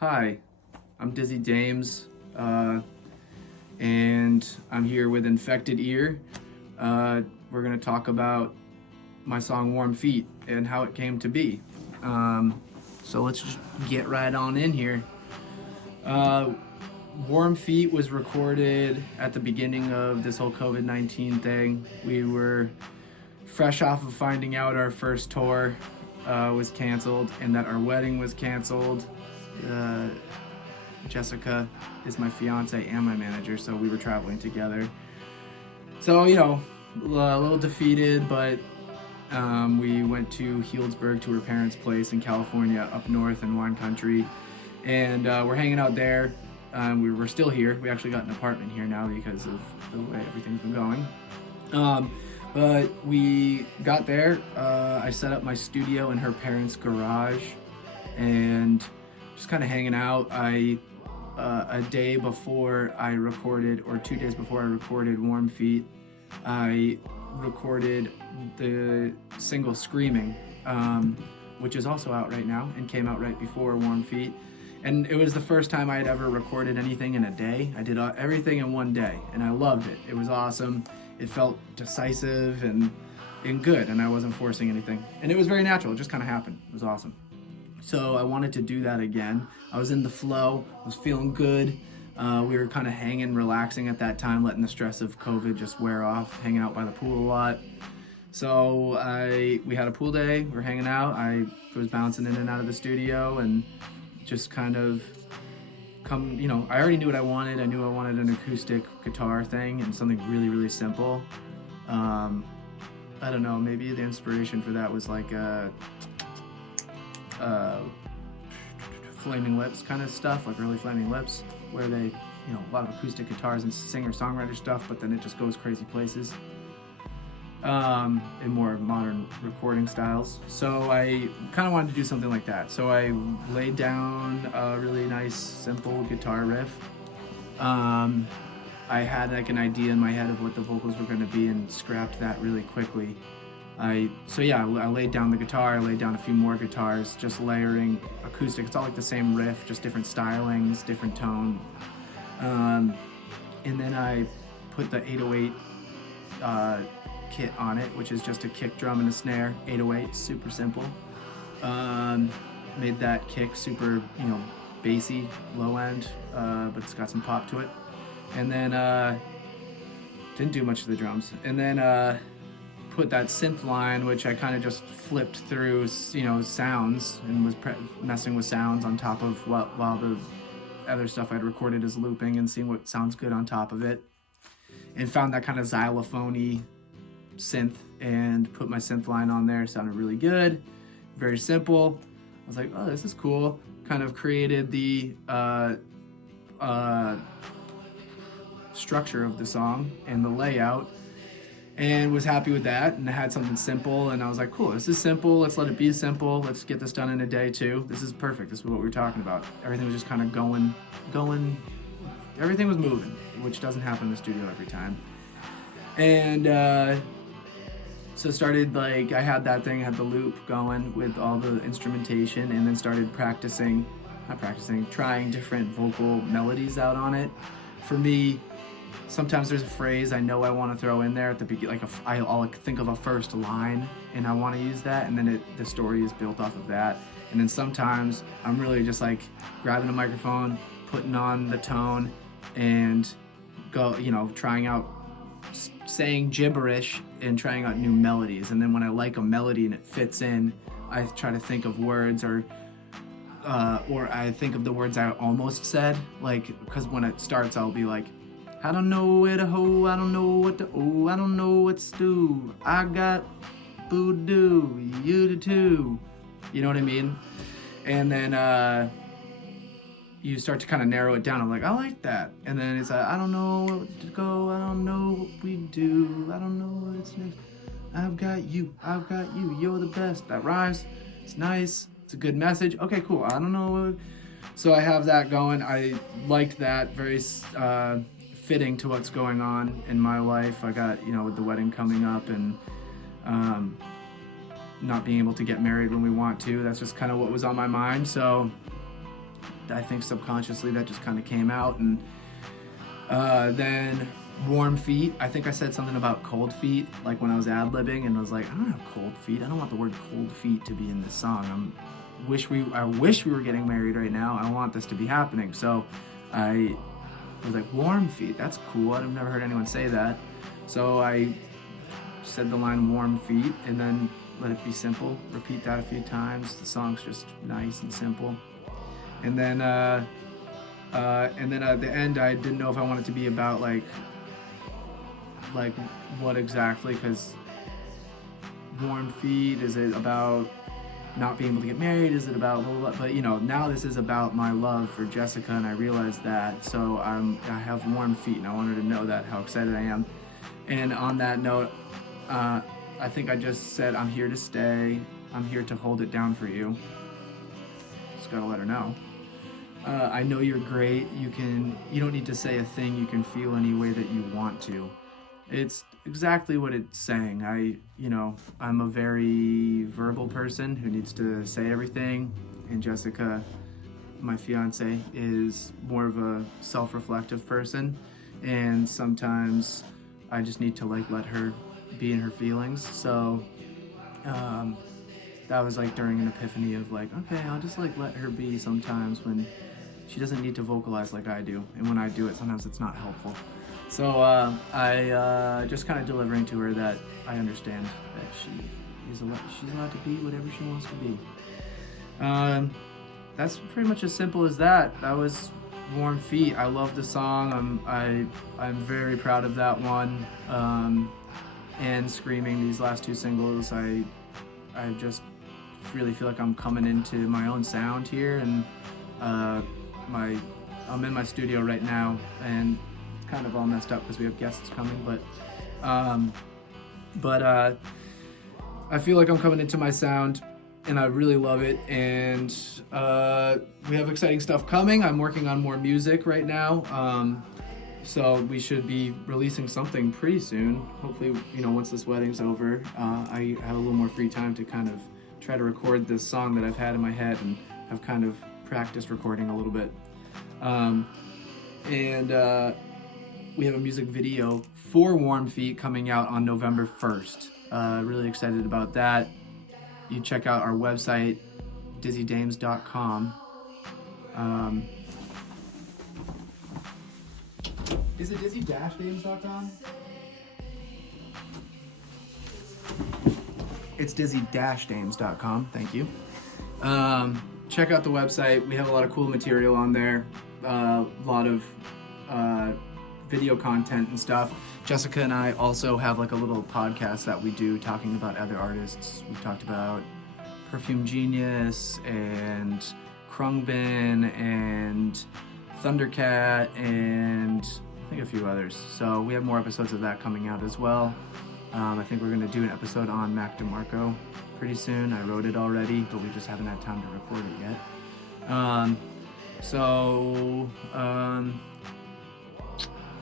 Hi, I'm Dizzy Dames, and I'm here with Infected Ear. We're going to talk about my song Warm Feet and how it came to be. So let's just get right on in here. Warm Feet was recorded at the beginning of this whole COVID-19 thing. We were fresh off of finding out our first tour was canceled and that our wedding was canceled. Jessica is my fiance and my manager, so we were traveling together. So, a little defeated, but we went to Healdsburg to her parents' place in California, up north in wine country, and we're hanging out there. We're still here. We actually got an apartment here now because of the way everything's been going. But we got there. I set up my studio in her parents' garage, and just kind of hanging out. A day before I recorded, or 2 days before I recorded Warm Feet, I recorded the single Screaming, which is also out right now and came out right before Warm Feet. And it was the first time I had ever recorded anything in a day. I did everything in one day, and I loved it. It was awesome. It felt decisive and good, and I wasn't forcing anything. And it was very natural. It just kind of happened. It was awesome. So I wanted to do that again. I was in the flow, I was feeling good. We were kind of hanging, relaxing at that time, letting the stress of COVID just wear off, hanging out by the pool a lot. So we had a pool day, we were hanging out. I was bouncing in and out of the studio and just kind of I already knew what I wanted. I knew I wanted an acoustic guitar thing and something really, really simple. I don't know, maybe the inspiration for that was like Flaming Lips kind of stuff, like early Flaming Lips, where they, a lot of acoustic guitars and singer-songwriter stuff, but then it just goes crazy places in more modern recording styles. So I kind of wanted to do something like that. So I laid down a really nice, simple guitar riff. I had like an idea in my head of what the vocals were going to be and scrapped that really quickly. I laid down the guitar, I laid down a few more guitars, just layering acoustic. It's all like the same riff, just different stylings, different tone. And then I put the 808 kit on it, which is just a kick drum and a snare, 808, super simple. Made that kick super, bassy, low end, but it's got some pop to it. And then, didn't do much of the drums. And then, put that synth line, which I kind of just flipped through, sounds, and was messing with sounds on top of while the other stuff I'd recorded is looping, and seeing what sounds good on top of it, and found that kind of xylophone-y synth and put my synth line on there. It sounded really good, very simple. I was like, oh, this is cool. Kind of created the structure of the song and the layout, and was happy with that, and I had something simple, and I was like, cool, this is simple, let's let it be simple, let's get this done in a day too. This is perfect, this is what we were talking about. Everything was just kind of going, everything was moving, which doesn't happen in the studio every time. And so started, I had that thing, I had the loop going with all the instrumentation, and then started trying different vocal melodies out on it. For me, sometimes there's a phrase I know I want to throw in there at the beginning, I'll think of a first line and I want to use that, and then the story is built off of that. And then sometimes I'm really just grabbing a microphone, putting on the tone, and trying out saying gibberish and trying out new melodies. And then when I like a melody and it fits in, I try to think of words or I think of the words I almost said, because when it starts I'll be like, I don't know where to ho, I don't know what to oh, I don't know what's do. I got voodoo, you do too. You know what I mean? And then you start to kind of narrow it down. I'm like, I like that. And then it's I don't know where to go, I don't know what we do, I don't know what's next. I've got you, you're the best. That rhymes, it's nice, it's a good message. Okay, cool, I don't know. So I have that going. I liked that, very fitting to what's going on in my life. I got, with the wedding coming up and not being able to get married when we want to. That's just kind of what was on my mind. So I think subconsciously that just kind of came out. And then warm feet. I think I said something about cold feet, like when I was ad-libbing, and I was like, I don't have cold feet. I don't want the word cold feet to be in this song. I wish we were getting married right now. I want this to be happening. So I was like, warm feet. That's cool. I've never heard anyone say that. So I said the line warm feet, and then let it be simple. Repeat that a few times. The song's just nice and simple. And then at the end, I didn't know if I wanted to be about like what exactly, because warm feet, is it about not being able to get married, is it about blah, blah, blah? But you know, now this is about my love for Jessica, and I realized that, so I have warm feet, and I want her to know that, how excited I am. And on that note, I think I just said, I'm here to stay, I'm here to hold it down for you. Just gotta let her know. I know you're great. You don't need to say a thing. You can feel any way that you want to. It's exactly what it's saying. I'm a very verbal person who needs to say everything, and Jessica, my fiance, is more of a self-reflective person, and sometimes I just need to let her be in her feelings. So that was during an epiphany of okay, I'll just let her be sometimes when she doesn't need to vocalize like I do, and when I do it, sometimes it's not helpful. So I just kind of delivering to her that I understand that she's allowed to be whatever she wants to be. That's pretty much as simple as that. That was Warm Feet. I love the song. I'm very proud of that one. And Screaming, these last two singles, I just really feel like I'm coming into my own sound here, and I'm in my studio right now, and it's kind of all messed up because we have guests coming, but I feel like I'm coming into my sound, and I really love it. And we have exciting stuff coming. I'm working on more music right now, so we should be releasing something pretty soon. Hopefully, once this wedding's over, I have a little more free time to kind of try to record this song that I've had in my head and have kind of practiced recording a little bit. We have a music video for Warm Feet coming out on November 1st. Really excited about that. You check out our website, dizzydames.com. Is it dizzy-dames.com? It's dizzy-dames.com. Thank you. Check out the website. We have a lot of cool material on there. A lot of video content and stuff. Jessica and I also have a little podcast that we do talking about other artists. We talked about Perfume Genius and Krungbin and Thundercat and I think a few others. So we have more episodes of that coming out as well. I think we're going to do an episode on Mac DeMarco pretty soon. I wrote it already, but we just haven't had time to record it yet.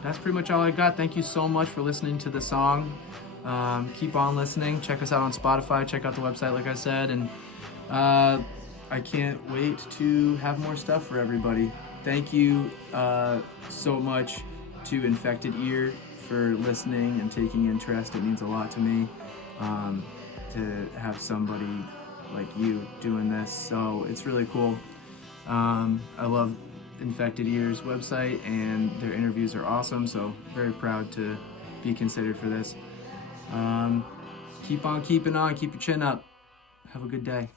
That's pretty much all I got. Thank you so much for listening to the song. Keep on listening. Check us out on Spotify. Check out the website, like I said. And I can't wait to have more stuff for everybody. Thank you so much to Infected Ear for listening and taking interest. It means a lot to me to have somebody like you doing this. So it's really cool. I love Infected Ear's website, and their interviews are awesome, so very proud to be considered for this. Keep on keeping on, keep your chin up. Have a good day.